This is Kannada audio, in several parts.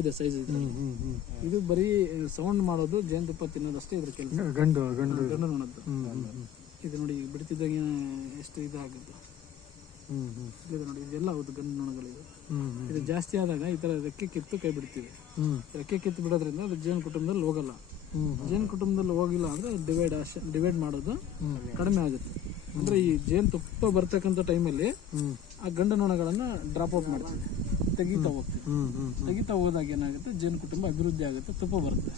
ಇದೆ ಸೈಜ್ ಇದು. ಇದು ಬರೀ ಸೌಂಡ್ ಮಾಡೋದು, ಜೇನುತುಪ್ಪ ತಿನ್ನೋದಷ್ಟೇ ಇದ್ರ ಕೆಲಸ. ಗಂಡು ನೊಣದ್ದು ಇದು ನೋಡಿ ಬಿಡ್ತಿದ್ದಾಗ ಎಷ್ಟು ಇದಾಗುತ್ತೆ. ಇದು ನೋಡಿ ಇದೆಲ್ಲ ಹೌದು ಗಂಡು ನೊಣಗಳಿದು. ಇದು ಜಾಸ್ತಿ ಆದಾಗ ಈ ತರ ರೆಕ್ಕೆ ಕಿತ್ತು ಕೈ ಬಿಡ್ತೀವಿ. ರೆಕ್ಕೆ ಕಿತ್ತು ಬಿಡೋದ್ರಿಂದ ಅದು ಜೇನು ಕುಟುಂಬದಲ್ಲಿ ಹೋಗಲ್ಲ. ಜೇನು ಕುಟುಂಬದಲ್ಲಿ ಹೋಗಿಲ್ಲ ಅಂದ್ರೆ ಡಿವೈಡ್ ಮಾಡೋದು ಕಡಿಮೆ ಆಗುತ್ತೆ. ಅಂದ್ರೆ ಈ ಜೇನು ತುಪ್ಪ ಬರ್ತಕ್ಕಂಥ ಟೈಮಲ್ಲಿ ಆ ಗಂಡು ನೊಣಗಳನ್ನ ಡ್ರಾಪ್ ಔಟ್ ಮಾಡ್ತೀವಿ, ತೆಗಿತಾ ಹೋಗ್ತೀವಿ. ತೆಗಿತಾ ಹೋದಾಗ ಏನಾಗುತ್ತೆ, ಜೇನು ಕುಟುಂಬ ಅಭಿವೃದ್ಧಿ ಆಗುತ್ತೆ, ತುಪ್ಪ ಬರುತ್ತೆ.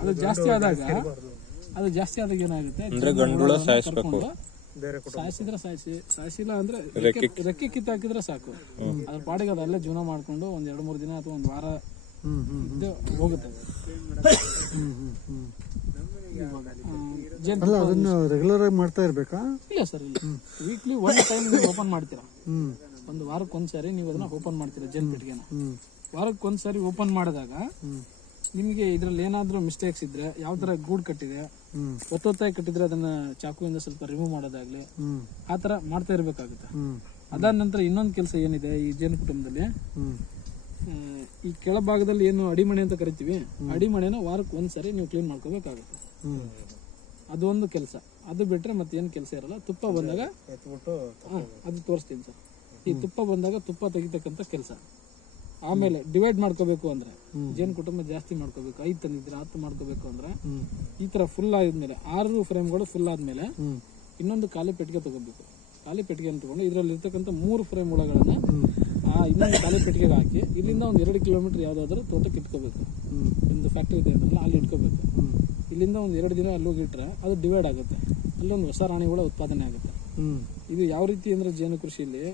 ಅದು ಜಾಸ್ತಿ ಆದಾಗ ಏನಾಗುತ್ತೆ, ಸಾಯಿಸಿದ್ರೆ ಸಾಯಿಸಿಲ್ಲ ಅಂದ್ರೆ ರೆಕ್ಕೆ ಕಿತ್ತಾಕಿದ್ರೆ ಸಾಕು, ಅದ್ರ ಪಾಡಿಗೆ ಅದಲ್ಲೇ ಜೀವನ ಮಾಡ್ಕೊಂಡು ಒಂದ್ 2-3 ದಿನ ಅಥವಾ ಒಂದ್ ವಾರ ಹೋಗುತ್ತೆ. ಅದನ್ನ ರೆಗ್ಯುಲರ್ ಆಗಿ ಮಾಡ್ತಾ ಇರ್ಬೇಕಾ? ಇಲ್ಲ ಸರ್, ಇಲ್ಲ. ವೀಕ್ಲಿ 1 ಟೈಮ್ ನೀವು ಓಪನ್ ಮಾಡ್ತೀರಾ. ಒಂದು ವಾರಕ್ಕೊಂದ್ಸರಿ ನೀವು ಅದನ್ನ ಓಪನ್ ಮಾಡ್ತೀರಾ ಜೇನು ಪೆಟ್ಟಿಗೆನ. ವಾರಕ್ಕೊಂದ್ಸರಿ ಓಪನ್ ಮಾಡಿದಾಗ ನಿಮಗೆ ಇದ್ರಲ್ಲಿ ಏನಾದ್ರೂ ಮಿಸ್ಟೇಕ್ಸ್ ಇದ್ರೆ, ಯಾವ ತರ ಗೂಡ್ ಕಟ್ಟಿದೆ, ಒತ್ತೊತ್ತಾಗಿ ಕಟ್ಟಿದ್ರೆ ಅದನ್ನ ಚಾಕುವಿಂದ ಸ್ವಲ್ಪ ರಿಮೂವ್ ಮಾಡೋದಾಗ್ಲಿ, ಆ ತರ ಮಾಡ್ತಾ ಇರ್ಬೇಕಾಗುತ್ತೆ. ಅದಾದ ನಂತರ ಇನ್ನೊಂದು ಕೆಲಸ ಏನಿದೆ ಈ ಜೇನು ಕುಟುಂಬದಲ್ಲಿ, ಈ ಕೆಳಭಾಗದಲ್ಲಿ ಏನು ಅಡಿಮಣೆ ಅಂತ ಕರಿತೀವಿ, ಅಡಿಮಣೆನ ವಾರಕ್ಕೆ ಒಂದ್ಸರಿ ನೀವು ಕ್ಲೀನ್ ಮಾಡ್ಕೋಬೇಕಾಗುತ್ತೆ. ಅದೊಂದು ಕೆಲಸ. ಅದು ಬಿಟ್ರೆ ಮತ್ತೆ ಏನು ಕೆಲಸ ಇರಲ್ಲ. ತುಪ್ಪ ಬಂದಾಗ ಅದು ತೋರಿಸ್ತೀನಿ ಸರ್. ಈ ತುಪ್ಪ ಬಂದಾಗ ತುಪ್ಪ ತೆಗಿತಕ್ಕಂಥ ಕೆಲಸ. ಆಮೇಲೆ ಡಿವೈಡ್ ಮಾಡ್ಕೋಬೇಕು ಅಂದ್ರೆ, ಜೇನು ಕುಟುಂಬ ಜಾಸ್ತಿ ಮಾಡ್ಕೋಬೇಕು, 5 ತಂದಿದ್ರೆ 10 ಮಾಡ್ಕೋಬೇಕು ಅಂದ್ರೆ ಈ ತರ ಫುಲ್ ಆದ್ಮೇಲೆ 6 ಫ್ರೇಮ್ಗಳು ಫುಲ್ ಆದ್ಮೇಲೆ ಇನ್ನೊಂದು ಖಾಲಿ ಪೆಟ್ಟಿಗೆ ತಗೋಬೇಕು. ಖಾಲಿ ಪೆಟ್ಟಿಗೆ ತಗೊಂಡು ಇದರಲ್ಲಿ ಇರ್ತಕ್ಕಂಥ 3 ಫ್ರೇಮ್ ಹುಳಗಳನ್ನ ಇನ್ನೊಂದು ಖಾಲಿ ಪೆಟ್ಟಿಗೆಗೆ ಹಾಕಿ ಇಲ್ಲಿಂದ ಒಂದು 2 ಕಿಲೋಮೀಟರ್ ಯಾವ್ದಾದ್ರು ತೋಟಕ್ಕೆ ಇಟ್ಕೋಬೇಕು. ಒಂದು ಫ್ಯಾಕ್ಟ್ರಿ ಇದೆ ಅಂದ್ರೆ ಅಲ್ಲಿ ಇಟ್ಕೋಬೇಕು. ಇಲ್ಲಿಂದ ಒಂದು 2 ದಿನ ಅಲ್ಲಿ ಹೋಗಿಟ್ರೆ ಅದು ಡಿವೈಡ್ ಆಗುತ್ತೆ, ಅಲ್ಲೊಂದು ಹೊಸ ರಾಣಿ ಹುಳ ಉತ್ಪಾದನೆ ಆಗುತ್ತೆ. ಇದು ಯಾವ ರೀತಿ ಅಂದ್ರೆ ಜೇನು ಕೃಷಿಯಲ್ಲಿ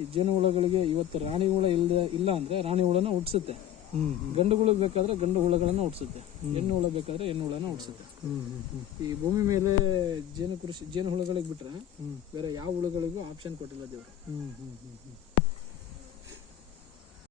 ಈ ಜೇನು ಹುಳಗಳಿಗೆ ಇವತ್ತು ರಾಣಿ ಹುಳ ಇಲ್ಲ ಅಂದ್ರೆ ರಾಣಿ ಹುಳನ ಹುಟ್ಟಿಸುತ್ತೆ. ಗಂಡುಗಳಿಗೆ ಬೇಕಾದ್ರೆ ಗಂಡು ಹುಳಗಳನ್ನ ಹುಟ್ಟಿಸುತ್ತೆ, ಹೆಣ್ಣು ಹುಳ ಬೇಕಾದ್ರೆ ಹೆಣ್ಣು ಹುಳನ ಹುಟ್ಟಿಸುತ್ತೆ. ಈ ಭೂಮಿ ಮೇಲೆ ಜೇನು ಹುಳಗಳಿಗೆ ಬಿಟ್ರೆ ಬೇರೆ ಯಾವ ಹುಳಗಳಿಗೂ ಆಪ್ಷನ್ ಕೊಟ್ಟಿಲ್ಲ ದೇವರು.